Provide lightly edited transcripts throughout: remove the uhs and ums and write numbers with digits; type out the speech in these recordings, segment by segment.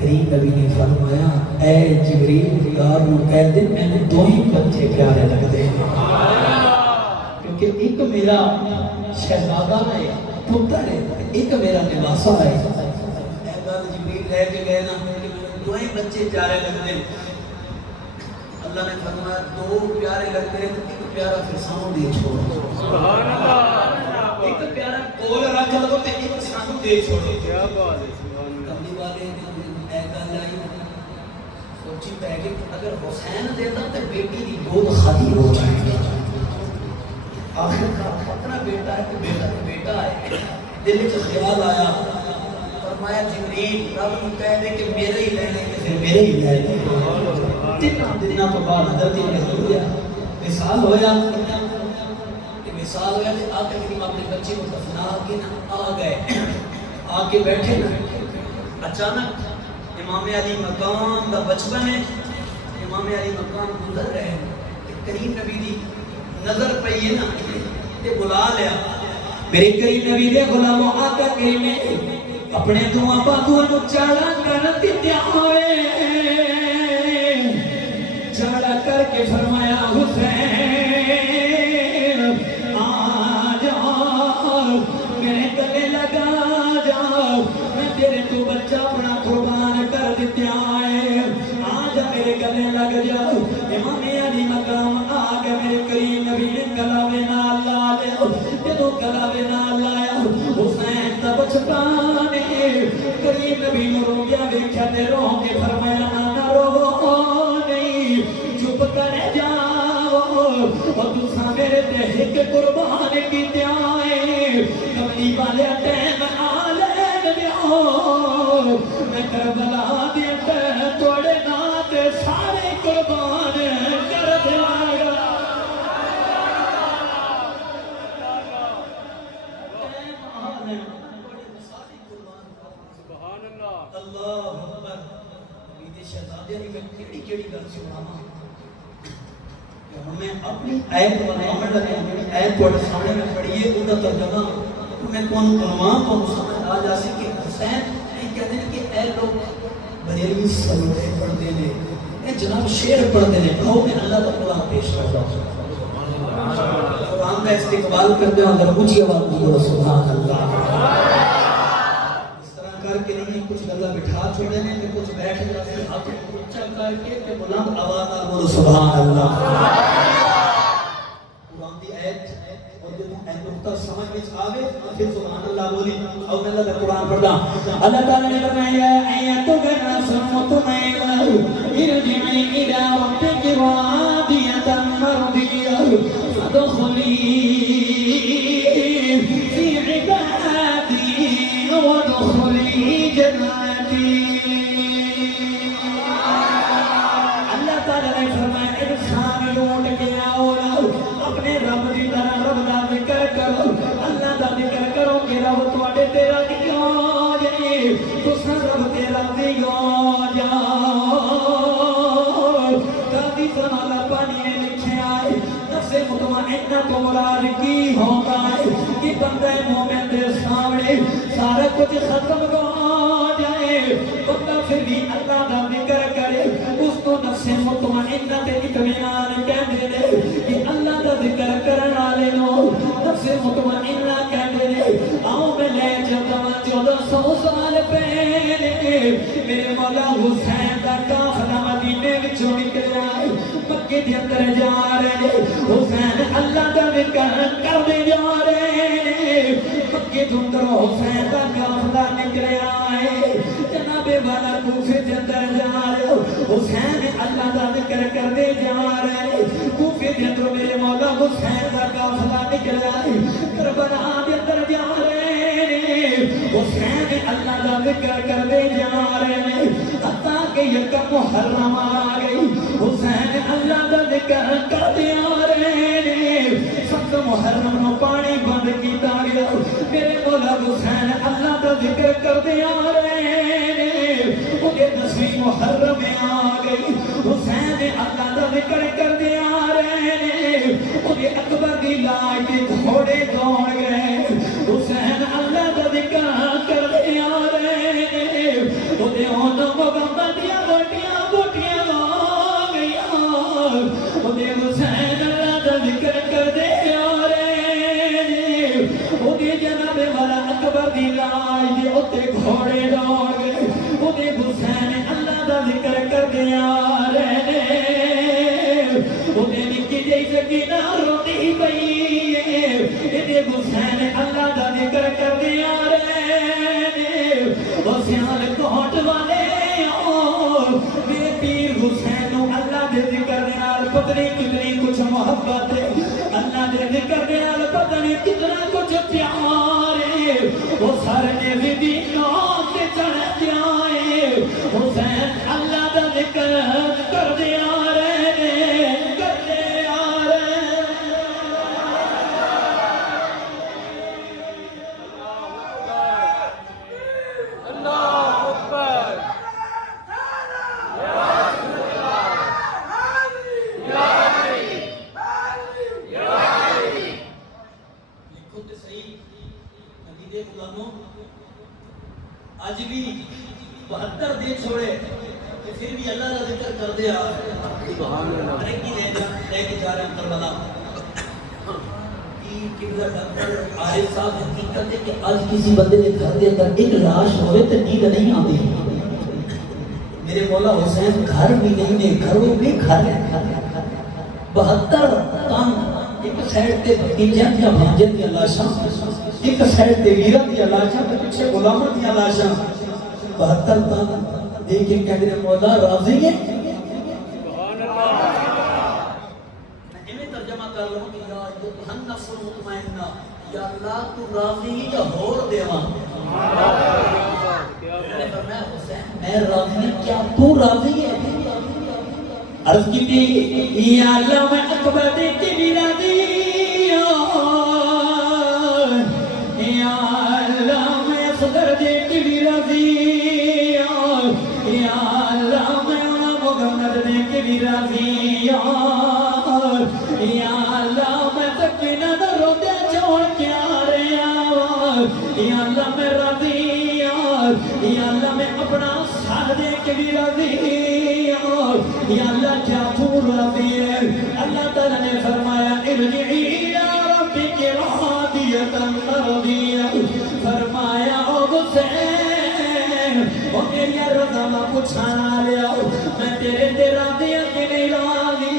کریم نبی نے فرمایا اے جبریل یار نو کہہ دے میں نے دو ہی بچے پیارے لگتے ہیں، کیونکہ ایک میرا شہزادہ ہے پتر ہے، ایک میرا نواسا ہے۔ اے گل جبریل لے کے گئے نا کہ میں نے دو ہی بچے پیارے لگتے ہیں، اللہ نے فرمایا دو پیارے لگتے ہیں تو ایک پیارا پھر سانو دے چھوڑو، سبحان اللہ، ایک پیارا کول رکھ لو تے ایک سانو دے چھوڑو۔ کیا بات ہے، کملی والے اے گل آئی سوچی پہ کہ اگر حسین دیتا تو بیٹی کی گود خالی ہو جائے گی، آخر کا اپنا بیٹا ہے کہ بیٹا ہے، دل میں خیال آیا، فرمایا جبریل رب کو کہہ دے کہ میرے ہی لینے کہ پھر میرے ہی لینے۔ تین دنوں تو بعد حضرت ابراہیم مثال ہویا کہ مثال ہویا کہ آقا کریم اپنے بچے کو دفنا کے آ گئے، آ کے بیٹھے نا، اچانک امام علی مقام دا بچپن ہے، امام علی مقام گزر رہے ہیں کہ کریم نبی دی نظر پئی ہے نا تے بلا لیا، میرے کریم نبی دے غلاموں آقا کریم نے اپنے دعا باغوں نو چاڑا کر دیا ہوئے، چاڑا کر کے فرمایا حسین آ جاؤ میرے گلے لگا جاؤ، میں تیرے تو بچہ اپنا قربان کر دیا ہے، آ جا میرے گلے لگ جاؤ۔ امام علی مقام آ گئے، میرے کریم نبی نے کلاوے نال لا لیا، جدو کلاوے نال لایا حسین دا بچپن کریم نبی نو رو گیا ویکھیا تے رو کے فرمایا نہ رو نہیں، چپ کر جاؤ اور تساں میرے تے ایک قربان کیتیا ہے، کملی والے ٹائم آ لین دیو، میں کربلا دے اندر توڑے نام تے سارے قربان کر دیاں گا۔ اللہ اکبر، نبی دے شہزادے نے کیڑی کیڑی گل سناواں کہ ہمیں اپنی ایت بناون لگے، ایت تھوڑے سامنے میں پڑھیے، اس کا ترجمہ انہیں کون عنوان کو سمجھ آ جا سکے۔ حسین یہ کہتے ہیں کہ اے لوگ بریلوی سلوڑے پڑھتے ہیں، اے جناب شعر پڑھتے ہیں، کہو کہ اللہ کا قرآن پیش کر دو، قرآن کا استقبال کرتے ہیں، اگر اونچی آواز بولو سبحان اللہ، کہ نہیں کچھ گلا بٹھا چھوڑے نے کہ کچھ بیٹھ جاتے ہیں، ہاتھ اونچا کر کے کہ بلند آواز نال بولو سبحان اللہ۔ قرآن دی ایت اور جب ایت نقطہ سمجھ وچ آوے پھر سبحان اللہ بولی، اور میں اللہ قرآن پڑھدا، اللہ تعالی نے فرمایا ایتک النفس مطمئنہ ارجعی الی ربک راضیۃ مرضیہ فادخلی فی عبادی وادخلی جنتی۔ اللہ تعالیٰ نے فرمایا انسان لوٹ کے آؤ اپنے رب دی طرح رب دا ذکر کرو، اللہ دا ذکر کرو کہ رب تواڈے تے راضی ہو جائے، تساں رب تے راضی ہو جاؤ۔ قاضی زمانہ پانی نے لکھیا ہے نفس مطمئنہ تو مراد کی ہوتا ہے کہ بندہ مومن دے سامنے سارا کچھ ختم ہو جائے، بندہ پھر بھی اللہ دا ذکر کرے، اس کو نفس مطمئنہ تے اطمینان کہندے نے کہ اللہ دا ذکر کرن والے نو نفس مطمئنہ کہندے نے۔ آؤ میں لے چلدا 1400 سال پہلے میرے مولا حسین دا قافلہ مدینے وچوں نکلیا ہے، مکے دے اندر جا رہے حسین اللہ دا ذکر کردے جا رہے، مکے دے اندر حسین دا قافلہ نکلیا ہے، جناب والا کوفے دے اندر جا رہے حسین اللہ دا ذکر کردے جا رہے، کوفے دے اندر میرے مولا حسین دا قافلہ نکلیا ہے، کربلا دے اندر جا رہے حسین اللہ دا ذکر کردے جا رہے، حتیٰ کہ یکم محرم آ گئی حسین اللہ دا ذکر کردے آ رہے، سب محرم نو پانی بند کیتا گیا، میرے مولا حسین اللہ دا ذکر کردے آ رہے، انہیں 10ویں محرم میں آ گئی حسین اللہ دا ذکر کردے آ رہے، انہیں اکبر دی لاج کے گھوڑے دوڑ گئے، حسین اللہ دا ذکر کردے آ رہے، انہیں محمد دیا بوٹیاں بوٹیاں آ گئیاں اودے حسین اللہ دا ذکر کر دے آ رہے اودے جناب والا اکبر دی لاج دے اتے گھوڑے دوڑ گئے اودے حسین اللہ دا ذکر کر دے آ رہے اودے نکی جئی سکینہ روتی پئی اودے حسین اللہ دا ذکر کر دے آ رہے سیال کوٹ والے میرے پیر حسین اللہ دے ذکر نال پتنی کتنی کچھ محبت ہے اللہ دے ذکر نال پتنی کتنا کچھ پیار ہے وہ سر نے بھی نام کے چڑھ جائے حسین اللہ دا ذکر کر دے آ رہے کر دے آ رہے آج بھی 72 دن چھوڑے کہ پھر بھی اللہ کا ذکر کر دیا ترقی لے کے جا رہے ہیں کربلا قبلہ ڈاکٹر عارف صاحب حقیقت ہے کہ آج کسی بندے کے گھر کے اندر ایک لاش ہوئے تو نیند نہیں آتی میرے مولا حسین گھر بھی نہیں ہے گھروں بھی گھر ہے 72 کام ایک سائڈ تے بھتیجیاں دیا بھانجے دیا لاشاں ایک سائڈ تے ویرہ دیا لاشاں تے پچھے غلامہ دیا لاشاں 72 تاں دیکھیں کہتے ہیں مولا راضی ہے میں ترجمہ کر لوں کہ یا ایتھن نفس مطمئنہ یا اللہ تو راضی یا ہور دیواں میں نے فرمایا حسین میں راضی کیا تو راضی ہے عرض کی تھی یا اللہ میں اکبر دے کے بھی راضی یا اللہ میں صدر دے کے بھی راضی یا اللہ میں محمد دے کے بھی راضی یا اللہ میں تکینہ نہ روتے چھوڑ کے آ رہے یا اللہ میں راضی یا اللہ میں اپنا ساتھ دے کے بھی راضی یا اللہ کیا تو راضی ہے اللہ تعالیٰ نے فرمایا ارجعی الی ربک راضیۃ مرضیہ فرمایا او حسین او میری رضا میں پوچھانا لیا میں تیرے تے راضی ہوں کہ نہیں راضی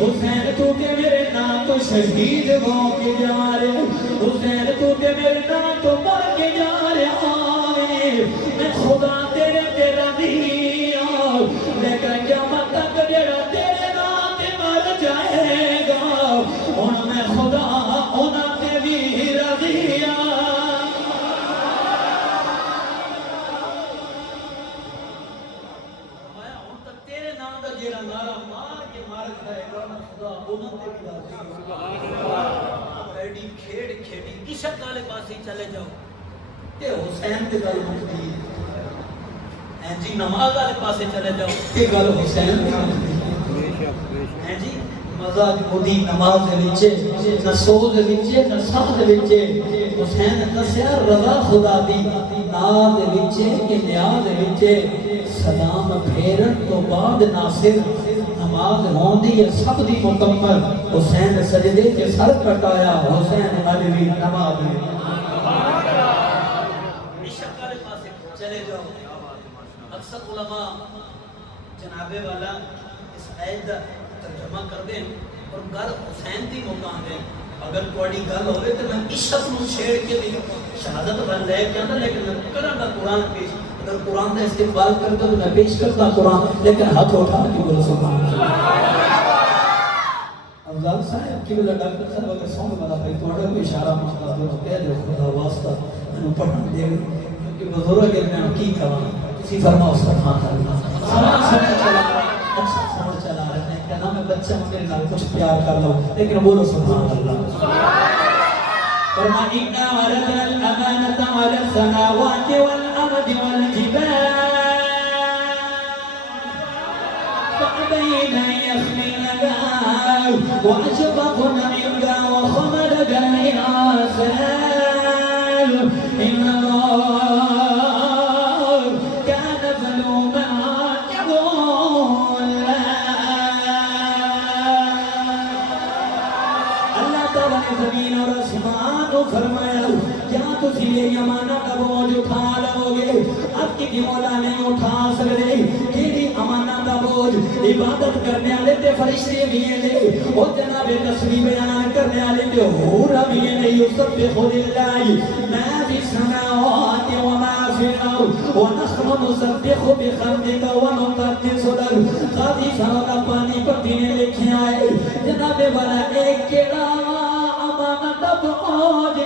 حسین تو کہ میرے نام تو شہید ہو کے جا رہے حسین تو کہ میرے نام تو مر کے جا رہے میں خدا تیرے تے راضی لیکن قیامت تک جڑا تیرے نام تے مر جائے گا ان میں خدا انہاں تے بھی راضی تیرے نام دا جڑا نعرہ مار کے مار کھائے گا خدا انہاں تے بھی راضی ایڈی کھیڑ کھیڑی عشق والے پاسے چلے جاؤ تے حسین تے گل مکتی جی نماز والے پاسے چلے جاؤ تے گل حسین ہیں جی مزہ خودی نماز دے وچ نہ سوز دے وچ نہ صح دے وچ حسین دسیا رضا خدا دی ناز دے وچ کہ نیاز دے وچ سلام پھیرن تو بعد ناصر نماز ہوندی ہے سب دی مکمل حسین سجدے تے سر کٹایا حسین علی نماز عشق والے پاسے چلے جاؤ اکثر علماء جنابے والا اس آیت دا ترجمہ کر دیں اور گل حسین دی مقام دیں اگر کوئی گل ہوئے تو میں عشق نو چھیڑ کے دی شہادت بن لے کے اندر لیکن میں کرن دا قرآن پیش اگر قرآن دا استقبال کرتا تو میں پیش کرتا قرآن لیکن ہاتھ اٹھا کے بولو سبحان اللہ افضل صاحب کی بلا ڈاکٹر صاحب اگر سونگ بنا پھر توڑا کوئی اشارہ مانگا دو کہہ دے خدا واسطہ میں پڑھن دے کیونکہ بزرگ ہے میں کی کہاں کسی فرماؤ سبحان اللہ سبحان چلا اچھا سمجھ چلا رہے ہیں کہ نام بچہ میرے نال کچھ پیار کر لو لیکن بولو سبحان اللہ فرما اِنَّا عَرَضْنَا الْأَمَانَةَ عَلَى السَّمَاوَاتِ وَالْأَرْضِ وَالْجِبَالِ فَأَبَيْنَ أَن يَحْمِلْنَهَا وَأَشْفَقْنَ مِنْهَا وَحَمَلَهَا الْإِنسَانُ إِنَّهُ كَانَ ظَلُومًا فرمایا کیا تسی میری امانت کا بوجھ اٹھا لو گے؟ اب کی مولا نہیں اٹھا سکتے کہ امانت کا بوجھ عبادت کرنے والے تے فرشتے بھی ہیں وہ جناب تسبیح بیان کرنے والے تے ہور بھی ہیں یسبح للہ ما فی السماوات وما فی الارض ونحن نسبح بحمدک ونقدس لک قاضی صاحب کا پانی پتی نے لکھا ہے جناب والا ایک کیڑا امانت کا بوجھ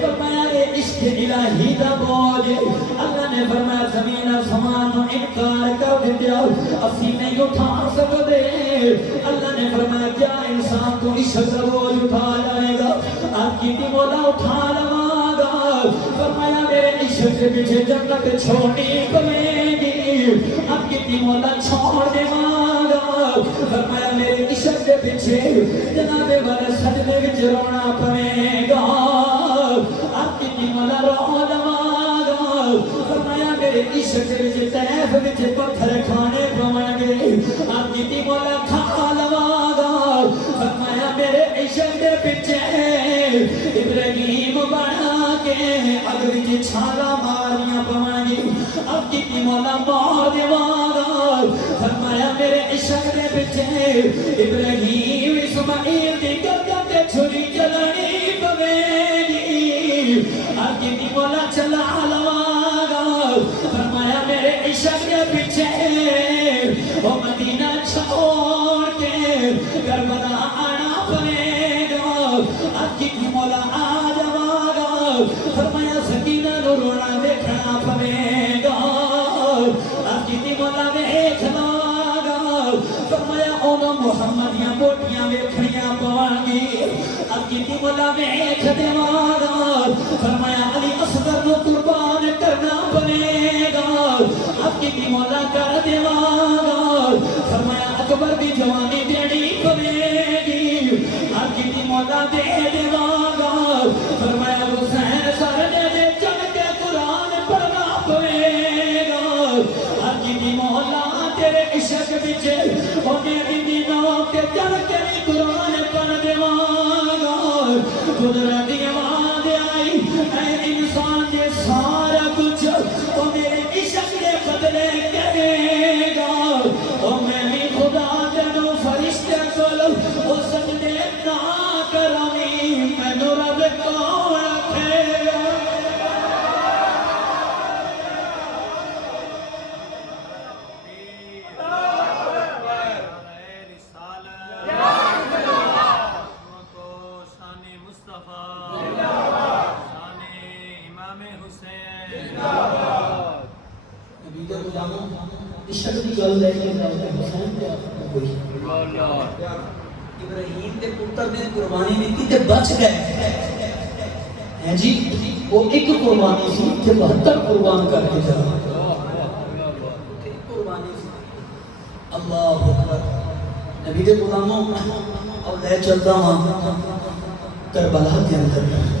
فرمایا یہ عشق الہی کا بوجھ اللہ نے فرمایا زمین آسمان کو انکار کر دیتے اسی نہیں اٹھا سکتے اللہ نے فرمایا کیا انسان کو عشق کا بوجھ اٹھا جائے گا آپ کی مولا اٹھا لوا گا فرمایا میرے عشق کے پیچھے جنت چھوڑنی پڑے گی آپ کی مولا چھوڑ دے گا فرمایا میرے عشق کے پیچھے جناب والے سجدے وچ رونا پڑے گا آپ کی مولا رو دوا گا فرمایا میرے عشق کے وچ طیف وچ پتھر کھانے پویں گے آپ کی مولا کھا لوا گا فرمایا میرے عشق کے پیچھے ابراہیم بنا کے اگ وچ چھالا ماریاں پویں گی آپ کی مولا مار دوا گا فرمایا میرے عشق کے پیچھے ابراہیم اسماعیل کی گردن تے چھری چلانی پویں گی آپ کی مولا چلا لوا گا فرمایا میرے عشق کے پیچھے وہ مدینہ چھوڑ کے کربلا آنا پڑے گا آپ کی مولا آ جاوا گا فرمایا سکینہ نو رونا دیکھنا پڑے گا آپ کی مولا دیکھنا گا فرمایا اونا محمدیاں بوٹیاں ویکھنیاں پویں گی آپ کی مولا دیکھ دیوا گا فرمایا علی اصغر نو قربان کرنا پڑے گا آپ کی مولا کر دیوا گا فرمایا اکبر کی جوانی دینی پڑے گی آپ کی مولا دے دیوا گا فرمایا حسین سر دے چڑھ کے قرآن پڑھنا پڑے گا آپ کی مولا تیرے عشق بچے انہیں دینوں کے چڑھ کے قرآن پڑھ دیوا گا قدرت آواز آئی اے انسان دے سارا کچھ وہ میرے عشق کے بدلے کرے گا وہ میں بھی خدا جنو فرشتے کولو وہ سجدے نہ کرانی میں نو رب کون رکھے گا عشق دی گل ہے کہ حسین تے کوئی ابراہیم دے پتر نے قربانی دیتی تے بچ گئے ہیں جی وہ ایک قربانی سی تے 72 قربان کر کے جا قربانی سی اللہ اکبر نبی دے غلاموں اور لے چلتا ہوں کربلا کے اندر